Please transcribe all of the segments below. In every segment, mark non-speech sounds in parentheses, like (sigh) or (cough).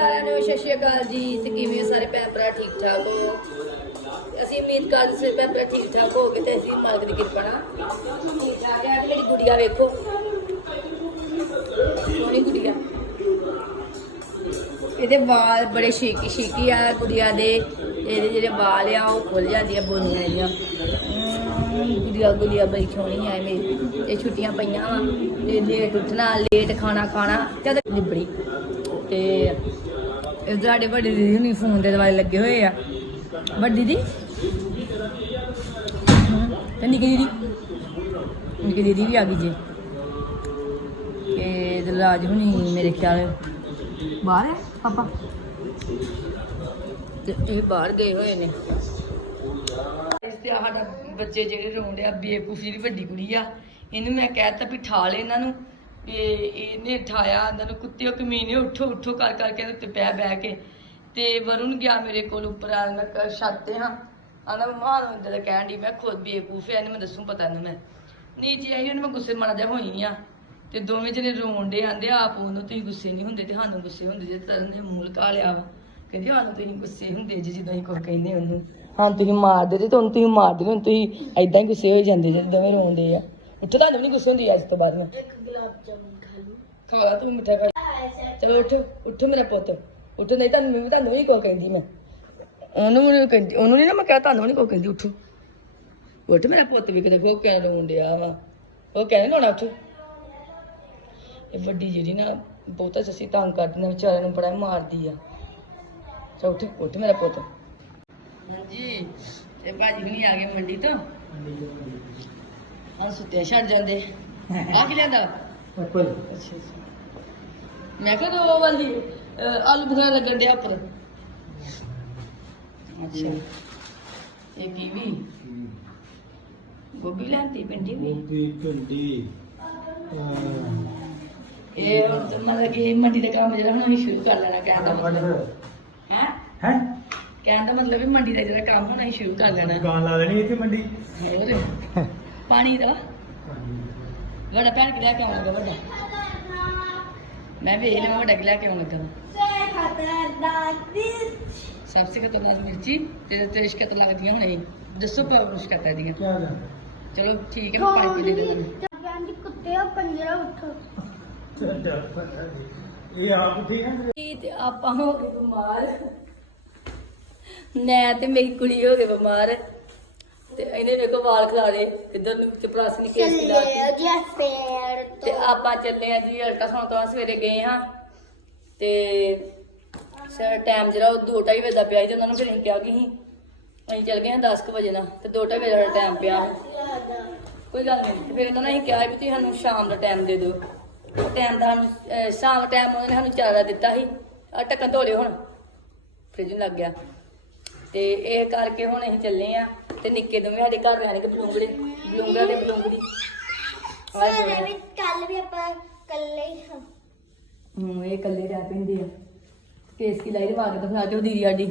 ਸਾਰਿਆਂ ਨੂੰ ਸਤਿ ਸ਼੍ਰੀ ਅਕਾਲ ਜੀ। ਤੇ ਕਿਵੇਂ ਹੋ ਸਾਰੇ ਭੈਣ ਭਰਾ ਠੀਕ ਠਾਕ ਹੋ? ਅਸੀਂ ਉਮੀਦ ਕਰਦੇ ਸਾਰੇ ਭੈਣ ਭਰਾ ਠੀਕ ਠਾਕ ਹੋ ਕੇ ਤੇ ਅਸੀਂ ਮਾਲਕ ਦੀ ਕਿਰਪਾ ਨਾਲ ਠੀਕ ਠਾਕ ਹੈ। ਮੇਰੀ ਗੁੜੀਆ ਵੇਖੋ। ਸੋਹਣੀ ਗੁੜੀਆ ਇਹਦੇ ਵਾਲ ਬੜੇ ਸ਼ੀਕੀ ਸ਼ੀਕੀ ਆ ਗੁੜੀਆ ਦੇ। ਇਹਦੇ ਜਿਹੜੇ ਵਾਲ ਆ ਉਹ ਖੁੱਲ ਜਾਂਦੀਆਂ ਬੋਨੀਆਂ ਇਹਦੀਆਂ ਅਮ, ਗੁੜੀਆ ਗੁੜੀਆ ਬੜੀ ਸੋਹਣੀ ਆ ਇਹ ਮੇਰੀ ਇਹ ਛੁੱਟੀਆਂ ਪਈਆਂ ਵਾ। ਤੇ ਲੇਟ ਉੱਠਣਾ ਲੇਟ ਖਾਣਾ ਖਾਣਾ। ਜਦ ਲਿਬੜੀ ਤੇ ਇਹ ਸਾਡੇ ਵੱਡੇ ਦੀਦੀ ਹੁਣੀ ਫੋਨ ਦੇ ਦੁਆਲੇ ਲੱਗੇ ਹੋਏ ਆ। ਵੱਡੀ ਦੀ? ਤੇ ਨਿੱਕੀ ਦੀਦੀ? ਨਿੱਕੀ ਦੀਦੀ ਵੀ ਆ ਗਈ ਜੀ। ਤੇ ਦਲਰਾਜ ਹੁਣੀ ਮੇਰੇ ਖਿਆਲ ਬਾਹਰ ਹੈ ਪਾਪਾ? ਤੇ ਇਹ ਬਾਹਰ ਗਏ ਹੋਏ ਨੇ। ਇਸ ਤੇ ਸਾਡਾ ਬੱਚੇ ਜਿਹੜੇ ਰੋਂਦੇ ਆ, ਬੇਵਕੂਫੀ ਜਿਹੜੀ ਵੱਡੀ ਕੁੜੀ ਆ। ਇਹਨੂੰ ਮੈਂ ਕਹਿਤਾ ਵੀ ਠਾ ਲੈ ਇਹਨਾਂ ਨੂੰ। ਤੇ ਇਹਨੇ ਠਾਇਆ, ਇਹਨਾਂ ਨੂੰ ਕੁੱਤਿਓ ਕਮੀਨੇ ਉੱਠੋ ਉੱਠੋ ਕਰ ਕਰਕੇ ਇਹਦੇ ਉੱਤੇ ਪੈ ਬਹਿ ਕੇ। ਤੇ ਵਰੁਣ ਗਿਆ ਮੇਰੇ ਕੋਲ ਉੱਪਰ ਆ ਮੈਂ ਛੱਤ ਤੇ ਹਾਂ। ਆਂਦਾ ਮਾਂ ਨੂੰ ਇੰਦਾ ਕਹਿਣ ਦੀ ਮੈਂ ਖੁਦ ਬੇਵਕੂਫ ਐ ਇਹਨੂੰ ਮੈਂ ਦੱਸੂ ਪਤਾ ਨਹੀਂ ਮੈਂ। ਨੀਚੇ ਆਈ ਉਹਨੂੰ ਮੈਂ ਗੁੱਸੇ ਮਾੜਾ ਜਿਹਾ ਹੋਈ ਆ। ਤੇ ਦੋਵੇਂ ਜਣੇ ਰੋਣ ਦੇ ਆਂਦੇ ਆਪ ਉਹਨੂੰ ਤੁਸੀਂ ਗੁੱਸੇ ਨਹੀਂ ਹੁੰਦੇ ਤੇ ਸਾਨੂੰ ਗੁੱਸੇ ਹੁੰਦੇ ਜੇ, ਤਰਨ ਨੇ ਮੂਲ ਕਾ ਲਿਆ ਵਾ। ਕਹਿੰਦੇ, ਸਾਨੂੰ ਤੁਸੀਂ ਗੁੱਸੇ ਹੁੰਦੇ ਜੇ, ਜਦੋਂ ਅਸੀਂ ਕੁਝ ਕਹਿੰਦੇ ਉਹਨੂੰ। ਹਾਂ ਤੁਸੀਂ ਮਾਰਦੇ ਤੇ ਤੁਹਾਨੂੰ ਤੁਸੀਂ ਮਾਰਦੇ ਹੁਣ ਤੁਸੀਂ ਐਦਾਂ ਹੀ ਗੁੱਸੇ ਹੋ ਜਾਂਦੇ ਜੇ, ਦੋਵੇਂ ਰੋਂਦੇ ਆ। ਉੱਠੋ ਤੁਹਾਨੂੰ ਵੀ ਨਹੀਂ ਗੁੱਸੇ ਹੁੰਦੀ ਅੱਜ ਤੋਂ ਬਾਅਦ। ਮੈਂ ਖਾ ਲਾ ਤੂੰ ਮਿੱਠਾ ਖਾ ਚਲੋ ਉੱਠੋ ਉੱਠੋ ਮੇਰਾ ਪੁੱਤ। ਉੱਠੋ ਨਹੀਂ ਤੁਹਾਨੂੰ ਮੈਂ ਤੁਹਾਨੂੰ ਨਹੀਂ ਕੋ ਕਹਿੰਦੀ ਮੈਂ। ਉਹਨੂੰ ਵੀ ਨੀ ਕਹਿੰਦੀ ਉਹਨੂੰ ਨਹੀਂ ਨਾ ਮੈਂ ਕਹਿ ਤੁਹਾਨੂੰ ਨਹੀਂ ਕੋ ਕਹਿੰਦੀ ਉੱਠੋ। ਉੱਠ ਮੇਰਾ ਪੁੱਤ ਵੀ ਕਿਤੇ ਕੇ ਰੋਣ ਡਿਆ ਵਾ। ਉਹ ਕਹਿੰਦੇ ਨਾ ਉੱਠ। ਇਹ ਵੱਡੀ ਜਿਹੜੀ ਨਾ ਬਹੁਤਾ ਸੱਸੀ ਤੰਗ ਕਰਦੀ ਨਾ ਵਿਚਾਰਿਆਂ ਨੂੰ ਬੜਾ ਮਾਰਦੀ ਆ। ਚਲ ਉੱਠ ਉੱਠ ਮੇਰਾ ਪੁੱਤ। ਹਾਂਜੀ ਤੇ ਭਾਜੀ ਵੀ ਨਹੀਂ ਆ ਗਏ ਮੰਡੀ ਤੋਂ। ਹਾਂ ਸੁੱਤੇ ਛੱਡ ਜਾਂਦੇ। ਆ ਕੀ ਲੈਂਦਾ ਅੱਛਾ ਅੱਛਾ। ਮੈਂ ਕਿਹਾ ਉਹ ਵਾਲੀ ਆਲੂ ਬੁਖਾਰਾ ਲੱਗਣ ਡਿਆ ਉੱਪਰ। ਅੱਛਾ। ਇਹ ਕੀਵੀ ਗੋਭੀ ਲੈਂਦੀ ਪਿੰਡੀ ਵੀ? ਗੋਭੀ ਭਿੰਡੀ ਇਹ ਹੁਣ ਮਤਲਬ ਕਿ ਮੰਡੀ ਦਾ ਕੰਮ ਜਿਹੜਾ ਹੁਣ ਅਸੀਂ ਸ਼ੁਰੂ ਕਰ ਲੈਣਾ ਕਹਿਣ ਦਾ ਮਤਲਬ। ਹੈ? ਹੈ? ਕਹਿਣ ਦਾ ਮਤਲਬ ਵੀ ਮੰਡੀ ਦਾ ਜਿਹੜਾ ਕੰਮ ਹੁਣ ਅਸੀਂ ਸ਼ੁਰੂ ਕਰ ਲੈਣਾ। ਦੁਕਾਨ ਲਾ ਦੇਣੀ ਇੱਥੇ ਮੰਡੀ? ਹੋਰ? ਪਾਣੀ ਦਾ? ਵੱਡਾ ਭੈਣ ਕਿ ਲੈ ਕੇ ਆਉਣ ਵੱਡਾ। ਮੈਂ ਵੀ ਇਹ ਲਿਆ ਵੱਡਾ ਕਿ ਲੈ ਕੇ ਆਉਣ ਲੱਗਾ ਸਭ ਸੇ ਖਤਰਨਾਕ ਮਿਰਚੀ ਤੇ ਤੇਜ਼ ਕਤ ਲੱਗਦੀਆਂ ਹੁਣ ਇਹ ਦੱਸੋ ਪਾ ਮੁਸ਼ਕਲ ਹੈ ਦੀਆਂ। ਕੀ ਹਾਲ ਹੈ ਚਲੋ ਠੀਕ ਹੈ ਪਾਣੀ ਪੀ ਦੇ ਦਿੰਦਾ ਕੁੱਤੇ ਪੰਜਰਾ ਉੱਠੋ ਇਹ ਆਪ ਠੀਕ ਹੈ ਕੀ ਤੇ ਆਪਾਂ ਹੋ ਗਏ ਬਿਮਾਰ। ਮੈਂ ਤੇ ਮੇਰੀ ਕੁੜੀ ਹੋ ਗਏ ਬਿਮਾਰ। ਤੇ ਇਹਨੇ ਵੇਖੋ ਵਾਲ ਖਲਾਰੇ ਕਿੱਧਰ ਨੂੰ ਚਪਰਾਸ ਨਹੀਂ ਕੇਸ ਲਾ ਕੇ ਜੀ ਫੇਰ ਤੇ। ਆਪਾਂ ਚੱਲੇ ਆ ਜੀ ਅਲਟਰਾਸਾਊਂਡ ਤੋਂ ਸਵੇਰੇ ਗਏ ਹਾਂ। ਤੇ ਸਰ ਟਾਈਮ ਜਿਹੜਾ ਉਹ 2:30 ਵਜੇ ਦਾ ਪਿਆ ਸੀ ਤੇ ਉਹਨਾਂ ਨੂੰ ਫਿਰ ਅਸੀਂ ਕਿਹਾ ਕਿ ਅਸੀਂ ਅਸੀਂ ਚੱਲ ਗਏ ਹਾਂ 10 ਵਜੇ ਨਾਲ ਤੇ 2:30 ਵਜੇ ਦਾ ਟਾਈਮ ਪਿਆ। ਕੋਈ ਗੱਲ ਨਹੀਂ ਤੇ ਫਿਰ ਉਹਨਾਂ ਨੇ ਅਸੀਂ ਕਿਹਾ ਵੀ ਤੁਸੀਂ ਸਾਨੂੰ ਸ਼ਾਮ ਦਾ ਟਾਈਮ ਦੇ ਦਿਓ। ਟਾਈਮ ਦਾ ਸਾਨੂੰ ਸ਼ਾਮ ਟਾਈਮ ਉਹਨਾਂ ਨੇ ਸਾਨੂੰ ਚਾਰਾ ਦਿੱਤਾ ਸੀ। ਆ ਢੱਕਣ ਧੋ ਲਿਓ ਹੁਣ ਫ੍ਰਿਜ ਨੂੰ ਲੱਗ ਗਿਆ। ਤੇ ਇਹ ਕਰਕੇ ਹੁਣ ਅਸੀਂ ਚੱਲੇ ਆ ਤੇ ਨਿੱਕੇ ਦੋਵੇਂ ਸਾਡੇ ਘਰ ਰਹਿਣਗੇ ਬਲੂੰਗੜੇ ਬਲੂੰਗੜਾ ਤੇ ਬਲੂੰਗੜੀ। ਵੀ ਕੱਲ ਵੀ ਆਪਾਂ ਕੱਲੇ ਹੀ ਹਾਂ। ਹੂੰ ਇਹ ਇਕੱਲੇ ਰਹਿ ਪੈਂਦੇ ਆ। ਕੇਸ ਕੀ ਲਾਈ ਰਵਾ ਕੇ ਦਿਖਾ ਦਿਓ ਦੀਦੀ ਸਾਡੀ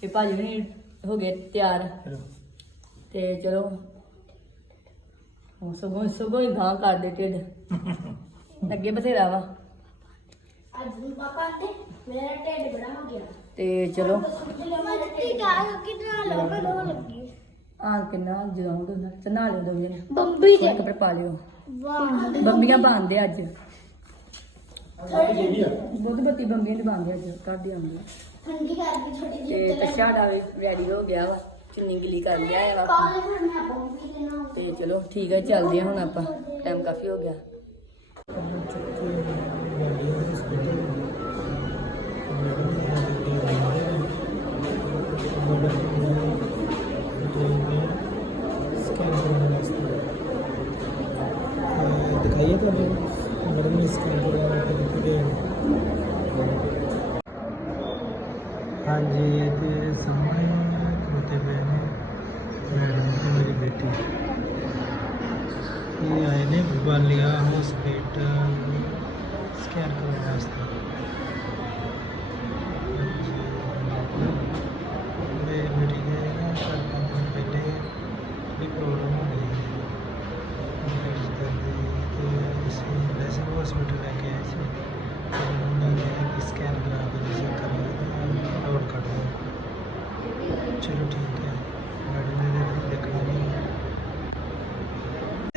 ਤੇ ਭਾਜੀ ਵੀ ਹੋ ਗਏ ਤਿਆਰ। ਤੇ ਚਲੋ ਹੁਣ ਸਗੋਂ ਸਗੋਂ ਹੀ ਗਾਂ ਕਰਦੇ ਢਿੱਡ। (laughs) ਅੱਗੇ ਬਥੇਰਾ ਵਾ। ਅੱਜ ਨੂੰ ਪਾਪਾ ਤੇ ਮੇਰਾ ਢਿੱਡ ਬੜਾ ਹੋ ਗਿਆ। ਤੇ ਚਲੋ। ਮੱਤੀ ਕਿੰਨਾ ਲੋਗਾ ਲੱਗੀ ਆ ਕਿੰਨਾ ਜਦੋਂ ਹੁੰਦਾ ਤੇ ਨਹਾ ਲਿਓ ਦੋ ਜਣੇ। ਬੰਬੀ ਸੋਹਣੇ ਕੱਪੜੇ ਪਾ ਲਿਓ। ਵਾਹ। ਬੰਬੀਆਂ ਬਾਂਦੇ ਅੱਜ। ਆ। ਬਹੁਤ ਬੱਤੀ ਬੰਬੀਆਂ ਦੀ ਬਾਂਦੇ ਅੱਜ ਘਰ ਦੀ ਆਉਂਦੀ ਠੰਡੀ ਕਰਕੇ ਛੋਟੀ ਤੇ ਜਿਹੀ ਕੱਚਾ ਦਾ ਵੀ ਰੈਡੀ ਹੋ ਗਿਆ ਵਾ ਚੁੰਨੀ ਗਿੱਲੀ ਕਰ ਲਿਆ ਹੈ ਵਾ। ਕਾਲ ਕਰਨਾ ਬੰਬੀ ਦੇ ਨਾਲ ਤੇ ਚਲੋ ਠੀਕ ਹੈ ਚੱਲਦੇ ਹਾਂ ਹੁਣ ਆਪਾਂ। ਟਾਈਮ ਕਾਫੀ ਹੋ ਗਿਆ। ਦਿਖਾਈਏ ਤੁਹਾਨੂੰ ਮੈਡਮ ਨੇ ਸਕੈਨ ਕਰਵਾ ਕੇ ਹਾਂਜੀ, ਇਹ ਤੇ ਸਾਹਮਣੇ ਖੋਤੇ ਪਏ ਨੇ ਮੈਡਮ ਤੇ ਮੇਰੀ ਬੇਟੀ। ਇਹ ਆਏ ਨੇ ਬਵਾਲੀਆ ਹਸਪੀਟਲ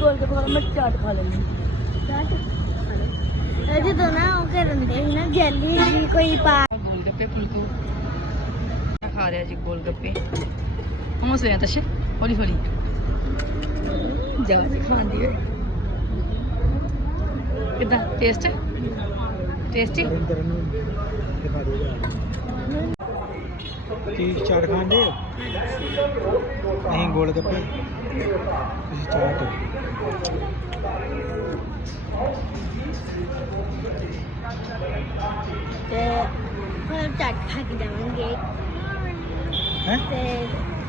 ਗੋਲ ਗੱਪੇ ਵਾਲਾ ਮੈਂ ਚਾਟ ਖਾ ਲੈਂਦੀ ਚਾਟ? ਇਹ ਜਦੋਂ ਨਾ ਉਹ ਕਰਨ ਦੇ ਸੀ ਨਾ ਜੈਲੀ ਜੀ ਕੋਈ ਪਾ ਗੋਲ ਗੱਪੇ ਫੁਲਕੂ ਖਾ ਰਿਹਾ ਜੀ ਗੋਲ ਗੱਪੇ ਹੌਸਲੇ ਨਾਲ ਤਸ਼ ਹੌਲੀ ਹੌਲੀ ਜਾ ਜੀ ਖਾਂਦੀ ਹੈ। ਕਿਦਾਂ? ਟੇਸਟ ਟੇਸਟੀ ਕਰਨ ਕਰਨ ਨੂੰ ਦਿਖਾ ਦਿਓ ਕੀ ਚਾਟ ਖਾਂਦੇ ਹੋ? ਨਹੀਂ ਗੋਲ ਗੱਪੇ। ਤੁਸੀਂ ਚਾਟ ਤੇ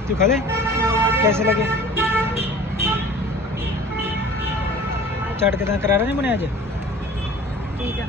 ਤੇ ਖਾ ਲੈ। ਕੈਸੇ ਲਗੇ? ਚਾਟ ਕਿਦਾਂ ਕਰਾਰਾ ਨਹੀਂ ਬਣਿਆ ਅੱਜ? ਠੀਕ ਆ।